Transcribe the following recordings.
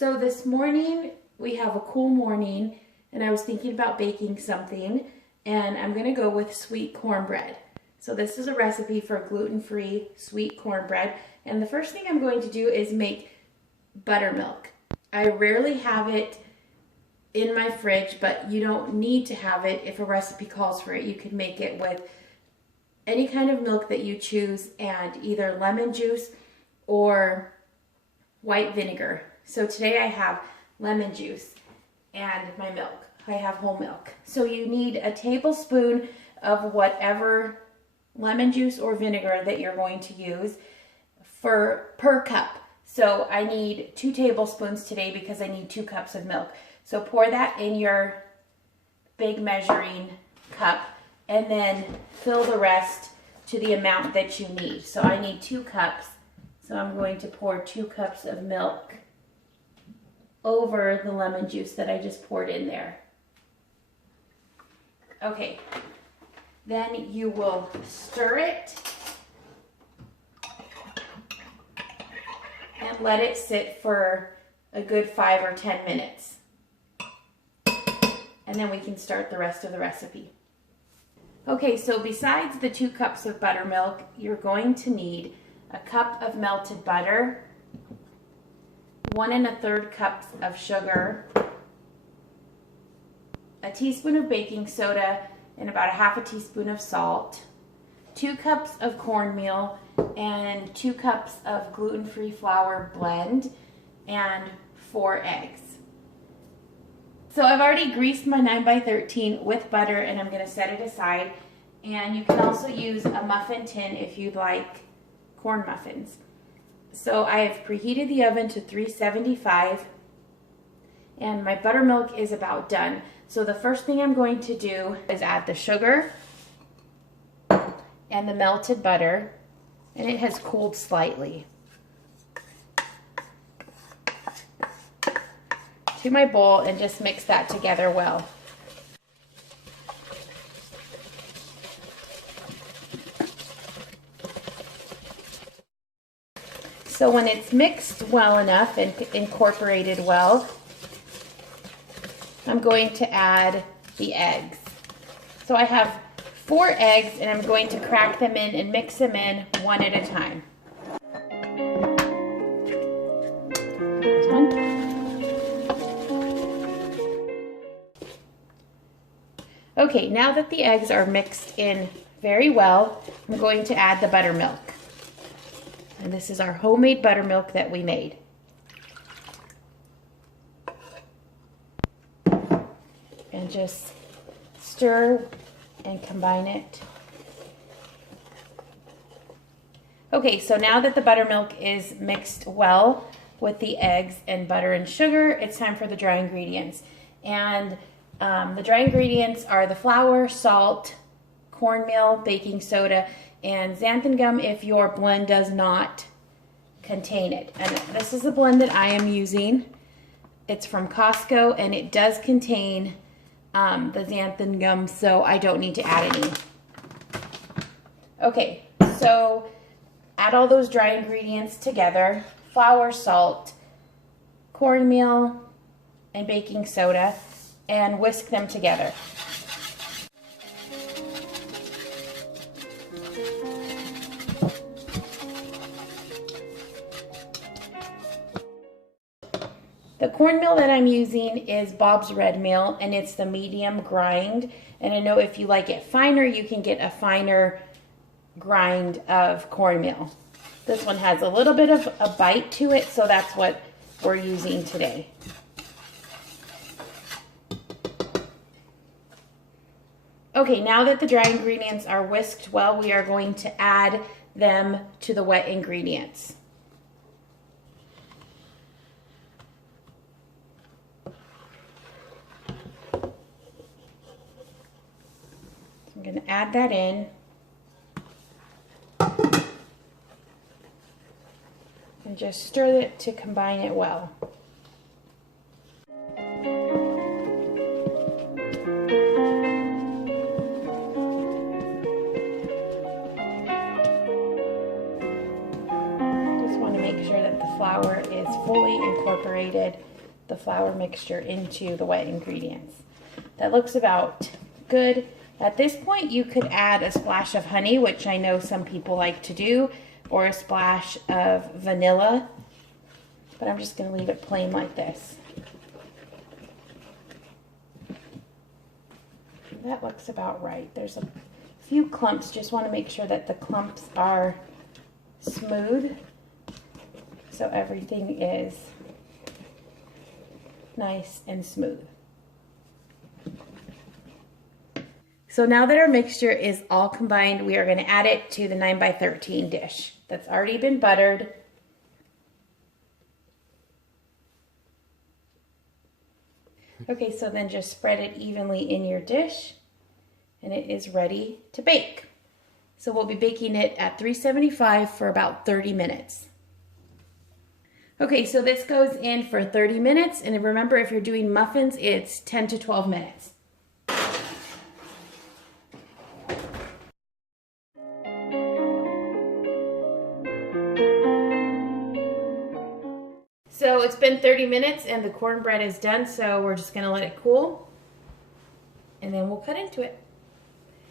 So this morning we have a cool morning and I was thinking about baking something, and I'm gonna go with sweet cornbread. So this is a recipe for gluten-free sweet cornbread, and the first thing I'm going to do is make buttermilk. I rarely have it in my fridge, but you don't need to have it if a recipe calls for it. You can make it with any kind of milk that you choose, and either lemon juice or white vinegar. So today I have lemon juice and my milk. I have whole milk. So you need a tablespoon of whatever lemon juice or vinegar that you're going to use per cup. So I need 2 tablespoons today because I need 2 cups of milk. So pour that in your big measuring cup and then fill the rest to the amount that you need. So I need 2 cups. So I'm going to pour 2 cups of milk over the lemon juice that I just poured in there. Okay, then you will stir it and let it sit for a good 5 or 10 minutes. And then we can start the rest of the recipe. Okay, so besides the 2 cups of buttermilk, you're going to need a cup of melted butter, 1 1/3 cups of sugar, a teaspoon of baking soda, and about 1/2 teaspoon of salt, 2 cups of cornmeal, and 2 cups of gluten-free flour blend, and 4 eggs. So I've already greased my 9x13 with butter, and I'm going to set it aside. And you can also use a muffin tin if you'd like corn muffins. So I have preheated the oven to 375, and my buttermilk is about done. So the first thing I'm going to do is add the sugar and the melted butter, and it has cooled slightly, to my bowl, and just mix that together well. So when it's mixed well enough and incorporated well, I'm going to add the eggs. So I have 4 eggs, and I'm going to crack them in and mix them in one at a time. Okay, now that the eggs are mixed in very well, I'm going to add the buttermilk. And this is our homemade buttermilk that we made. And just stir and combine it. Okay, so now that the buttermilk is mixed well with the eggs and butter and sugar, it's time for the dry ingredients. And the dry ingredients are the flour, salt, cornmeal, baking soda, and xanthan gum if your blend does not contain it. And this is the blend that I am using. It's from Costco, and it does contain the xanthan gum, so I don't need to add any. Okay, so add all those dry ingredients together: flour, salt, cornmeal, and baking soda, and whisk them together. The cornmeal that I'm using is Bob's Red Mill, and it's the medium grind. And I know if you like it finer, you can get a finer grind of cornmeal. This one has a little bit of a bite to it, so that's what we're using today. Okay, now that the dry ingredients are whisked well, we are going to add them to the wet ingredients. I'm going to add that in. And just stir it to combine it well. Just want to make sure that the flour is fully incorporated the flour mixture into the wet ingredients. That looks about good. At this point, you could add a splash of honey, which I know some people like to do, or a splash of vanilla, but I'm just going to leave it plain like this. That looks about right. There's a few clumps. Just want to make sure that the clumps are smooth, so everything is nice and smooth. So now that our mixture is all combined, we are going to add it to the 9x13 dish that's already been buttered. Okay, so then just spread it evenly in your dish and it is ready to bake. So we'll be baking it at 375 for about 30 minutes. Okay, so this goes in for 30 minutes, and remember, if you're doing muffins, it's 10 to 12 minutes. So it's been 30 minutes and the cornbread is done, so we're just gonna let it cool and then we'll cut into it.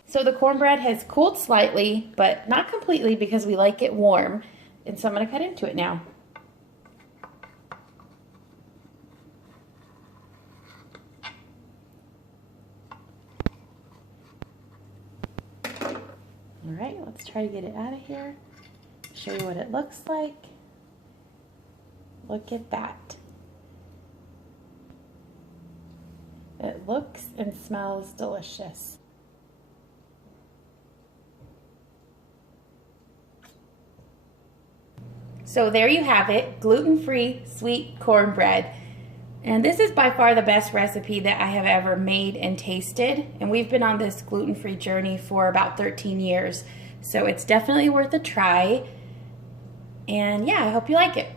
So the cornbread has cooled slightly, but not completely because we like it warm. And so I'm gonna cut into it now. All right, let's try to get it out of here. Show you what it looks like. Look at that. It looks and smells delicious. So there you have it, gluten-free sweet cornbread. And this is by far the best recipe that I have ever made and tasted. And we've been on this gluten-free journey for about 13 years. So it's definitely worth a try. And yeah, I hope you like it.